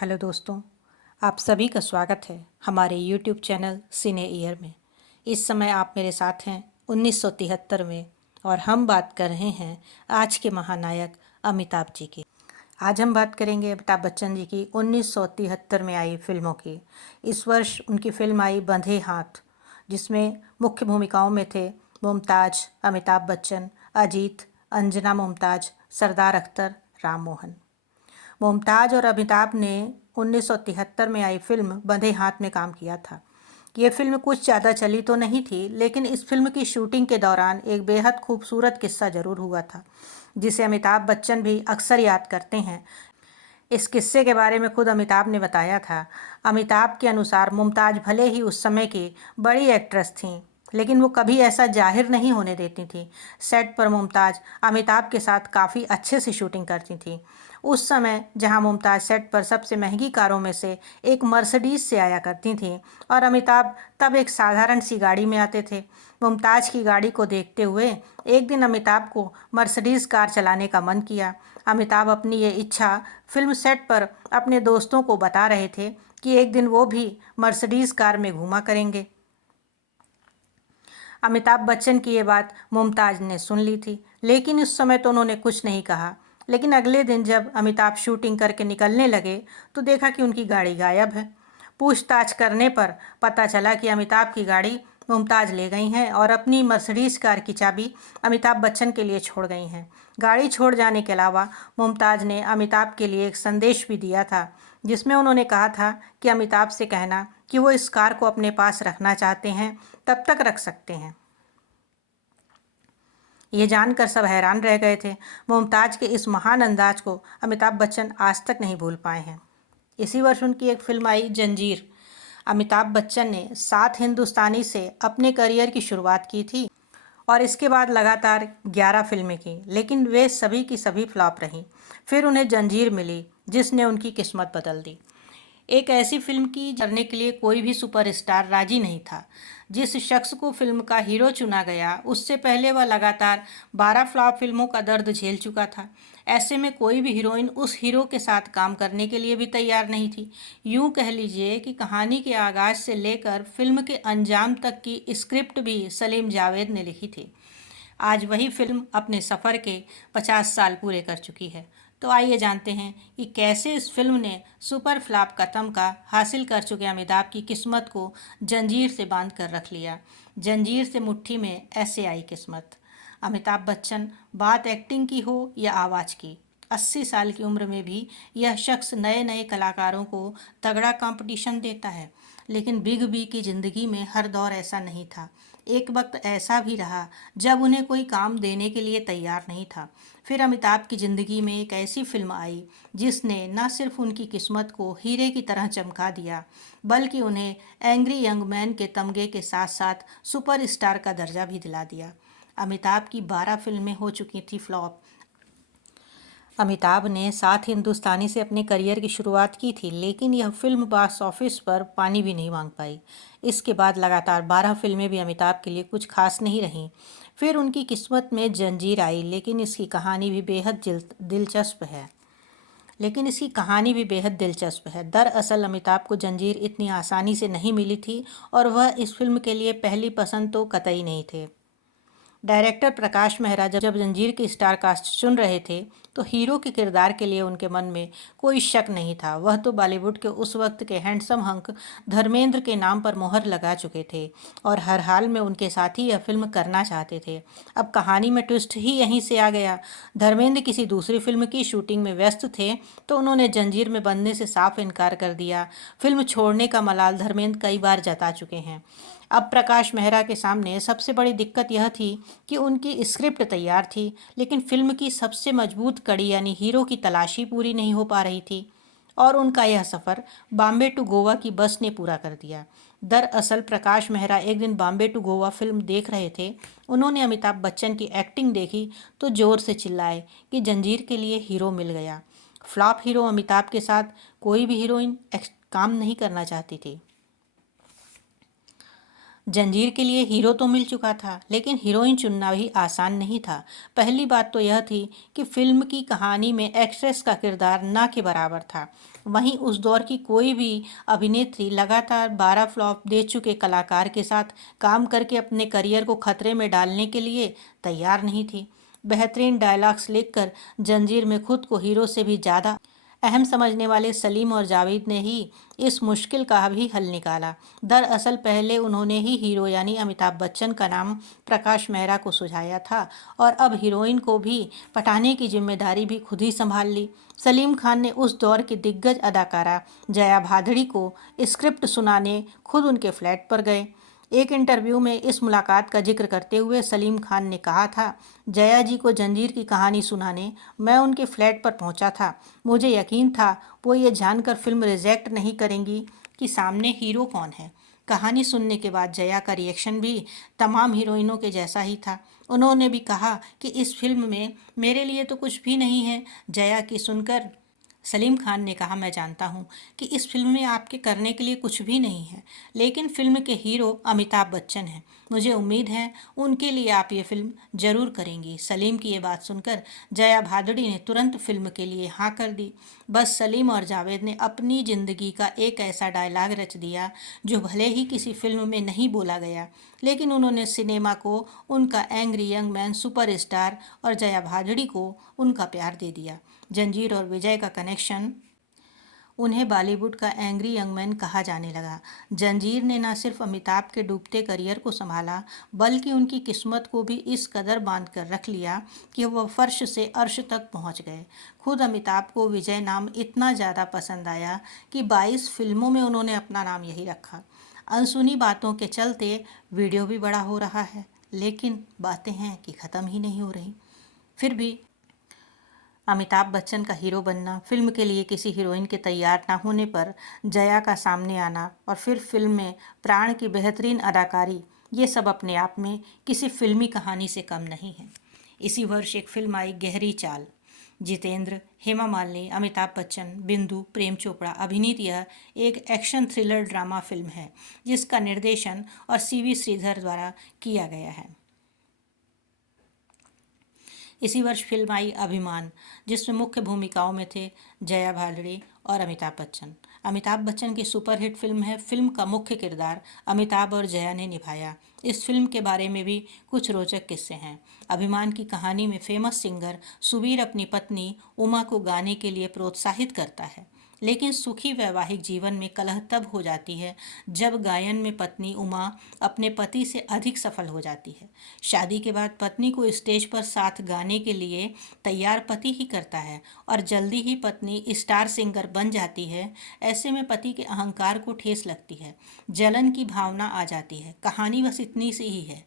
Hello दोस्तों, आप सभी का स्वागत है हमारे यूट्यूब चैनल सिने ईयर में। इस समय आप मेरे साथ हैं 1973 में और हम बात कर रहे हैं आज के महानायक अमिताभ जी की। आज हम बात करेंगे अमिताभ बच्चन जी की 1973 में आई फिल्मों की। इस वर्ष उनकी फिल्म आई बंधे हाथ, जिसमें मुख्य भूमिकाओं में थे मुमताज़, अमिताभ बच्चन, अजीत, अंजना मुमताज़, सरदार अख्तर, राम मोहन। मुमताज़ और अमिताभ ने 1973 में आई फिल्म बंधे हाथ में काम किया था। ये फिल्म कुछ ज़्यादा चली तो नहीं थी, लेकिन इस फिल्म की शूटिंग के दौरान एक बेहद खूबसूरत किस्सा ज़रूर हुआ था, जिसे अमिताभ बच्चन भी अक्सर याद करते हैं। इस किस्से के बारे में खुद अमिताभ ने बताया था। अमिताभ के अनुसार मुमताज़ भले ही उस समय की बड़ी एक्ट्रेस थीं, लेकिन वो कभी ऐसा जाहिर नहीं होने देती थी। सेट पर मुमताज़ अमिताभ के साथ काफ़ी अच्छे से शूटिंग करती थी। उस समय जहां मुमताज़ सेट पर सबसे महंगी कारों में से एक मर्सिडीज़ से आया करती थीं और अमिताभ तब एक साधारण सी गाड़ी में आते थे। मुमताज़ की गाड़ी को देखते हुए एक दिन अमिताभ को मर्सिडीज़ कार चलाने का मन किया। अमिताभ अपनी ये इच्छा फिल्म सेट पर अपने दोस्तों को बता रहे थे कि एक दिन वो भी मर्सिडीज़ कार में घूमा करेंगे। अमिताभ बच्चन की ये बात मुमताज़ ने सुन ली थी, लेकिन उस समय तो उन्होंने कुछ नहीं कहा। लेकिन अगले दिन जब अमिताभ शूटिंग करके निकलने लगे तो देखा कि उनकी गाड़ी गायब है। पूछताछ करने पर पता चला कि अमिताभ की गाड़ी मुमताज़ ले गई हैं और अपनी मर्सिडीज़ कार की चाबी अमिताभ बच्चन के लिए छोड़ गई हैं। गाड़ी छोड़ जाने के अलावा मुमताज़ ने अमिताभ के लिए एक संदेश भी दिया था, जिसमें उन्होंने कहा था कि अमिताभ से कहना कि वो इस कार को अपने पास रखना चाहते हैं, तब तक रख सकते हैं। ये जानकर सब हैरान रह गए थे। मुमताज़ के इस महान अंदाज को अमिताभ बच्चन आज तक नहीं भूल पाए हैं। इसी वर्ष उनकी एक फिल्म आई जंजीर। अमिताभ बच्चन ने 7 हिंदुस्तानी से अपने करियर की शुरुआत की थी और इसके बाद लगातार 11 फिल्में की, लेकिन वे सभी की सभी फ्लॉप रहीं। फिर उन्हें जंजीर मिली, जिसने उनकी किस्मत बदल दी। एक ऐसी फिल्म की करने के लिए कोई भी सुपरस्टार राजी नहीं था। जिस शख्स को फिल्म का हीरो चुना गया, उससे पहले वह लगातार 12 फ्लॉप फिल्मों का दर्द झेल चुका था। ऐसे में कोई भी हीरोइन उस हीरो के साथ काम करने के लिए भी तैयार नहीं थी। यूं कह लीजिए कि कहानी के आगाज से लेकर फिल्म के अंजाम तक की स्क्रिप्ट भी सलीम जावेद ने लिखी थी। आज वही फिल्म अपने सफ़र के 50 साल पूरे कर चुकी है। तो आइए जानते हैं कि कैसे इस फिल्म ने सुपर फ्लॉप का तमगा हासिल कर चुके अमिताभ की किस्मत को जंजीर से बांध कर रख लिया। जंजीर से मुट्ठी में ऐसे आई किस्मत। अमिताभ बच्चन, बात एक्टिंग की हो या आवाज़ की, 80 साल की उम्र में भी यह शख्स नए नए कलाकारों को तगड़ा कंपटीशन देता है। लेकिन बिग बी की ज़िंदगी में हर दौर ऐसा नहीं था। एक वक्त ऐसा भी रहा जब उन्हें कोई काम देने के लिए तैयार नहीं था। फिर अमिताभ की ज़िंदगी में एक ऐसी फिल्म आई जिसने न सिर्फ उनकी किस्मत को हीरे की तरह चमका दिया, बल्कि उन्हें एंग्री यंग मैन के तमगे के साथ साथ सुपरस्टार का दर्जा भी दिला दिया। अमिताभ की 12 फिल्में हो चुकी थी फ्लॉप। अमिताभ ने 7 हिंदुस्तानी से अपने करियर की शुरुआत की थी, लेकिन यह फिल्म बॉक्स ऑफिस पर पानी भी नहीं मांग पाई। इसके बाद लगातार 12 फिल्में भी अमिताभ के लिए कुछ खास नहीं रहीं। फिर उनकी किस्मत में जंजीर आई, लेकिन इसकी कहानी भी बेहद दिलचस्प है। दरअसल अमिताभ को जंजीर इतनी आसानी से नहीं मिली थी और वह इस फिल्म के लिए पहली पसंद तो कतई नहीं थे। डायरेक्टर प्रकाश मेहरा जब जंजीर की स्टार कास्ट चुन रहे थे तो हीरो के किरदार के लिए उनके मन में कोई शक नहीं था। वह तो बॉलीवुड के उस वक्त के हैंडसम हंक धर्मेंद्र के नाम पर मोहर लगा चुके थे और हर हाल में उनके साथ ही यह फिल्म करना चाहते थे। अब कहानी में ट्विस्ट ही यहीं से आ गया। धर्मेंद्र किसी दूसरी फिल्म की शूटिंग में व्यस्त थे तो उन्होंने जंजीर में बनने से साफ इनकार कर दिया। फिल्म छोड़ने का मलाल धर्मेंद्र कई बार जता चुके हैं। अब प्रकाश मेहरा के सामने सबसे बड़ी दिक्कत यह थी कि उनकी स्क्रिप्ट तैयार थी, लेकिन फिल्म की सबसे मजबूत कड़ी यानी हीरो की तलाशी पूरी नहीं हो पा रही थी और उनका यह सफ़र बॉम्बे टू गोवा की बस ने पूरा कर दिया। दरअसल प्रकाश मेहरा एक दिन बॉम्बे टू गोवा फिल्म देख रहे थे। उन्होंने अमिताभ बच्चन की एक्टिंग देखी तो ज़ोर से चिल्लाए कि जंजीर के लिए हीरो मिल गया। फ्लॉप हीरो अमिताभ के साथ कोई भी हीरोइन काम नहीं करना चाहती थी। जंजीर के लिए हीरो तो मिल चुका था, लेकिन हीरोइन चुनना भी आसान नहीं था। पहली बात तो यह थी कि फिल्म की कहानी में एक्ट्रेस का किरदार ना के बराबर था। वहीं उस दौर की कोई भी अभिनेत्री लगातार 12 फ्लॉप दे चुके कलाकार के साथ काम करके अपने करियर को खतरे में डालने के लिए तैयार नहीं थी। बेहतरीन डायलॉग्स लिखकर जंजीर में खुद को हीरो से भी ज़्यादा अहम समझने वाले सलीम और जावेद ने ही इस मुश्किल का भी हल निकाला। दरअसल पहले उन्होंने ही हीरो यानी अमिताभ बच्चन का नाम प्रकाश मेहरा को सुझाया था और अब हीरोइन को भी पटाने की जिम्मेदारी भी खुद ही संभाल ली। सलीम खान ने उस दौर की दिग्गज अदाकारा जया भादड़ी को स्क्रिप्ट सुनाने खुद उनके फ्लैट पर गए। एक इंटरव्यू में इस मुलाकात का जिक्र करते हुए सलीम खान ने कहा था, जया जी को जंजीर की कहानी सुनाने मैं उनके फ्लैट पर पहुंचा था। मुझे यकीन था वो ये जानकर फिल्म रिजेक्ट नहीं करेंगी कि सामने हीरो कौन है। कहानी सुनने के बाद जया का रिएक्शन भी तमाम हीरोइनों के जैसा ही था। उन्होंने भी कहा कि इस फिल्म में मेरे लिए तो कुछ भी नहीं है। जया की सुनकर सलीम खान ने कहा, मैं जानता हूँ कि इस फिल्म में आपके करने के लिए कुछ भी नहीं है, लेकिन फिल्म के हीरो अमिताभ बच्चन हैं। मुझे उम्मीद है उनके लिए आप ये फिल्म जरूर करेंगी। सलीम की ये बात सुनकर जया भादुड़ी ने तुरंत फिल्म के लिए हाँ कर दी। बस सलीम और जावेद ने अपनी ज़िंदगी का एक ऐसा डायलॉग रच दिया जो भले ही किसी फिल्म में नहीं बोला गया, लेकिन उन्होंने सिनेमा को उनका एंग्री यंग मैन सुपरस्टार और जया भादुड़ी को उनका प्यार दे दिया। जंजीर और विजय का कनेक्शन उन्हें बॉलीवुड का एंग्री यंग मैन कहा जाने लगा। जंजीर ने न सिर्फ अमिताभ के डूबते करियर को संभाला, बल्कि उनकी किस्मत को भी इस कदर बांध कर रख लिया कि वह फर्श से अर्श तक पहुंच गए। खुद अमिताभ को विजय नाम इतना ज़्यादा पसंद आया कि 22 फिल्मों में उन्होंने अपना नाम यही रखा। अनसुनी बातों के चलते वीडियो भी बड़ा हो रहा है, लेकिन बातें हैं कि ख़त्म ही नहीं हो रही। फिर भी अमिताभ बच्चन का हीरो बनना, फिल्म के लिए किसी हीरोइन के तैयार ना होने पर जया का सामने आना और फिर फिल्म में प्राण की बेहतरीन अदाकारी, ये सब अपने आप में किसी फिल्मी कहानी से कम नहीं है। इसी वर्ष एक फिल्म आई गहरी चाल। जितेंद्र, हेमा मालिनी, अमिताभ बच्चन, बिंदु, प्रेम चोपड़ा अभिनीत यह एक एक्शन थ्रिलर ड्रामा फिल्म है जिसका निर्देशन और सीवी श्रीधर द्वारा किया गया है। इसी वर्ष फिल्म आई अभिमान, जिसमें मुख्य भूमिकाओं में थे जया भादुड़ी और अमिताभ बच्चन। अमिताभ बच्चन की सुपरहिट फिल्म है। फिल्म का मुख्य किरदार अमिताभ और जया ने निभाया। इस फिल्म के बारे में भी कुछ रोचक किस्से हैं। अभिमान की कहानी में फेमस सिंगर सुबीर अपनी पत्नी उमा को गाने के लिए प्रोत्साहित करता है, लेकिन सुखी वैवाहिक जीवन में कलह तब हो जाती है जब गायन में पत्नी उमा अपने पति से अधिक सफल हो जाती है। शादी के बाद पत्नी को स्टेज पर साथ गाने के लिए तैयार पति ही करता है और जल्दी ही पत्नी स्टार सिंगर बन जाती है। ऐसे में पति के अहंकार को ठेस लगती है, जलन की भावना आ जाती है। कहानी बस इतनी सी ही है,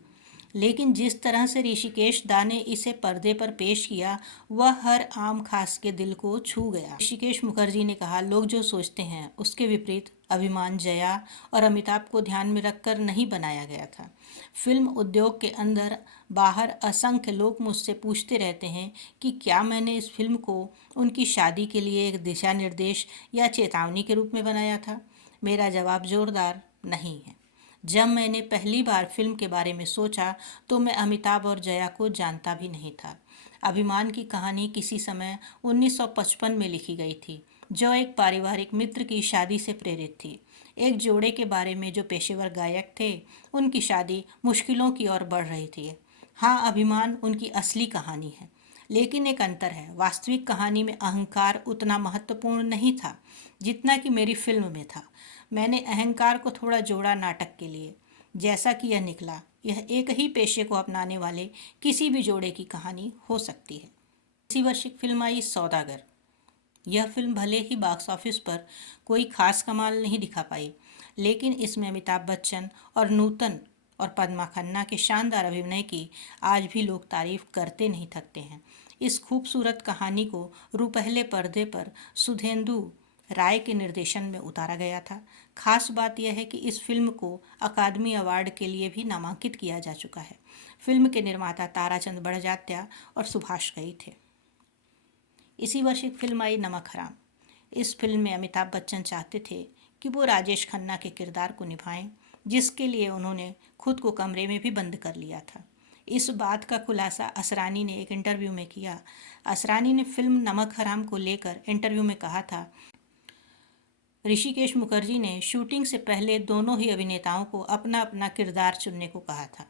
लेकिन जिस तरह से ऋषिकेश दा ने इसे पर्दे पर पेश किया वह हर आम खास के दिल को छू गया। ऋषिकेश मुखर्जी ने कहा, लोग जो सोचते हैं उसके विपरीत अभिमान जया और अमिताभ को ध्यान में रखकर नहीं बनाया गया था। फिल्म उद्योग के अंदर बाहर असंख्य लोग मुझसे पूछते रहते हैं कि क्या मैंने इस फिल्म को उनकी शादी के लिए एक दिशा निर्देश या चेतावनी के रूप में बनाया था। मेरा जवाब जोरदार नहीं है। जब मैंने पहली बार फिल्म के बारे में सोचा तो मैं अमिताभ और जया को जानता भी नहीं था। अभिमान की कहानी किसी समय 1955 में लिखी गई थी, जो एक पारिवारिक मित्र की शादी से प्रेरित थी। एक जोड़े के बारे में जो पेशेवर गायक थे, उनकी शादी मुश्किलों की ओर बढ़ रही थी। हाँ, अभिमान उनकी असली कहानी है, लेकिन एक अंतर है। वास्तविक कहानी में अहंकार उतना महत्वपूर्ण नहीं था जितना कि मेरी फिल्म में था। मैंने अहंकार को थोड़ा जोड़ा नाटक के लिए। जैसा कि यह निकला, यह एक ही पेशे को अपनाने वाले किसी भी जोड़े की कहानी हो सकती है। इसी वर्ष एक फिल्म आई सौदागर। यह फिल्म भले ही बॉक्स ऑफिस पर कोई खास कमाल नहीं दिखा पाई, लेकिन इसमें अमिताभ बच्चन और नूतन और पद्मा खन्ना के शानदार अभिनय की आज भी लोग तारीफ करते नहीं थकते हैं। इस खूबसूरत कहानी को रुपहले पर्दे पर सुधेंदु राय के निर्देशन में उतारा गया था। खास बात यह है कि इस फिल्म को अकादमी अवार्ड के लिए भी नामांकित किया जा चुका है। फिल्म के निर्माता ताराचंद बड़जात्या और सुभाष घई थे। इसी वर्ष एक फिल्म आई नमक हराम। इस फिल्म में अमिताभ बच्चन चाहते थे कि वो राजेश खन्ना के किरदार को निभाएं, जिसके लिए उन्होंने खुद को कमरे में भी बंद कर लिया था। इस बात का खुलासा असरानी ने एक इंटरव्यू में किया। असरानी ने फिल्म नमक हराम को लेकर इंटरव्यू में कहा था, ऋषिकेश मुखर्जी ने शूटिंग से पहले दोनों ही अभिनेताओं को अपना अपना किरदार चुनने को कहा था।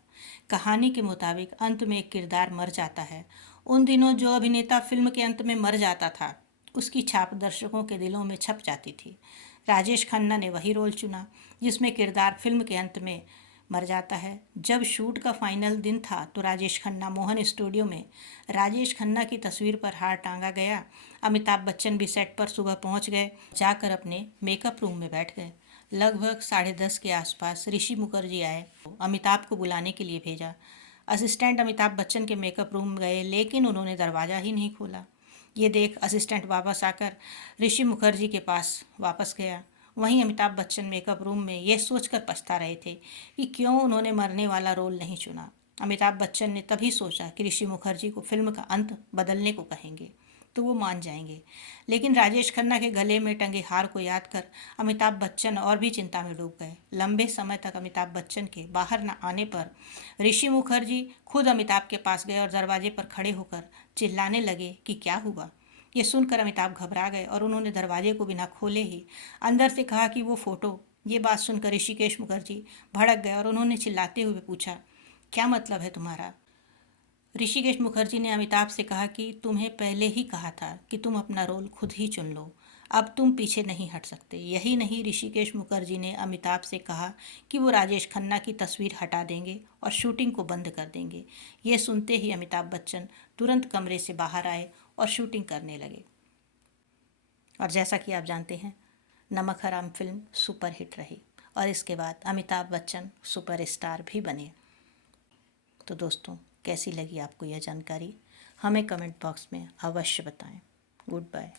कहानी के मुताबिक अंत में एक किरदार मर जाता है। उन दिनों जो अभिनेता फिल्म के अंत में मर जाता था, उसकी छाप दर्शकों के दिलों में छप जाती थी। राजेश खन्ना ने वही रोल चुना जिसमें किरदार फिल्म के अंत में मर जाता है। जब शूट का फाइनल दिन था तो राजेश खन्ना मोहन स्टूडियो में राजेश खन्ना की तस्वीर पर हार टांगा गया। अमिताभ बच्चन भी सेट पर सुबह पहुंच गए, जाकर अपने मेकअप रूम में बैठ गए। लगभग 10:30 के आसपास ऋषि मुखर्जी आए, अमिताभ को बुलाने के लिए भेजा। असिस्टेंट अमिताभ बच्चन के मेकअप रूम गए, लेकिन उन्होंने दरवाज़ा ही नहीं खोला। ये देख असिस्टेंट वापस आकर ऋषि मुखर्जी के पास वापस गया। वहीं अमिताभ बच्चन मेकअप रूम में ये सोचकर पछता रहे थे कि क्यों उन्होंने मरने वाला रोल नहीं चुना। अमिताभ बच्चन ने तभी सोचा कि ऋषि मुखर्जी को फिल्म का अंत बदलने को कहेंगे तो वो मान जाएंगे, लेकिन राजेश खन्ना के गले में टंगे हार को याद कर अमिताभ बच्चन और भी चिंता में डूब गए। लंबे समय तक अमिताभ बच्चन के बाहर न आने पर ऋषि मुखर्जी खुद अमिताभ के पास गए और दरवाजे पर खड़े होकर चिल्लाने लगे कि क्या हुआ। ये सुनकर अमिताभ घबरा गए और उन्होंने दरवाजे को बिना खोले ही अंदर से कहा कि वो फ़ोटो। ये बात सुनकर ऋषिकेश मुखर्जी भड़क गए और उन्होंने चिल्लाते हुए पूछा, क्या मतलब है तुम्हारा? ऋषिकेश मुखर्जी ने अमिताभ से कहा कि तुम्हें पहले ही कहा था कि तुम अपना रोल खुद ही चुन लो, अब तुम पीछे नहीं हट सकते। यही नहीं, ऋषिकेश मुखर्जी ने अमिताभ से कहा कि वो राजेश खन्ना की तस्वीर हटा देंगे और शूटिंग को बंद कर देंगे। ये सुनते ही अमिताभ बच्चन तुरंत कमरे से बाहर आए और शूटिंग करने लगे। और जैसा कि आप जानते हैं, नमक हराम फिल्म सुपरहिट रही और इसके बाद अमिताभ बच्चन सुपरस्टार भी बने। तो दोस्तों, कैसी लगी आपको यह जानकारी? हमें कमेंट बॉक्स में अवश्य बताएं। Good bye.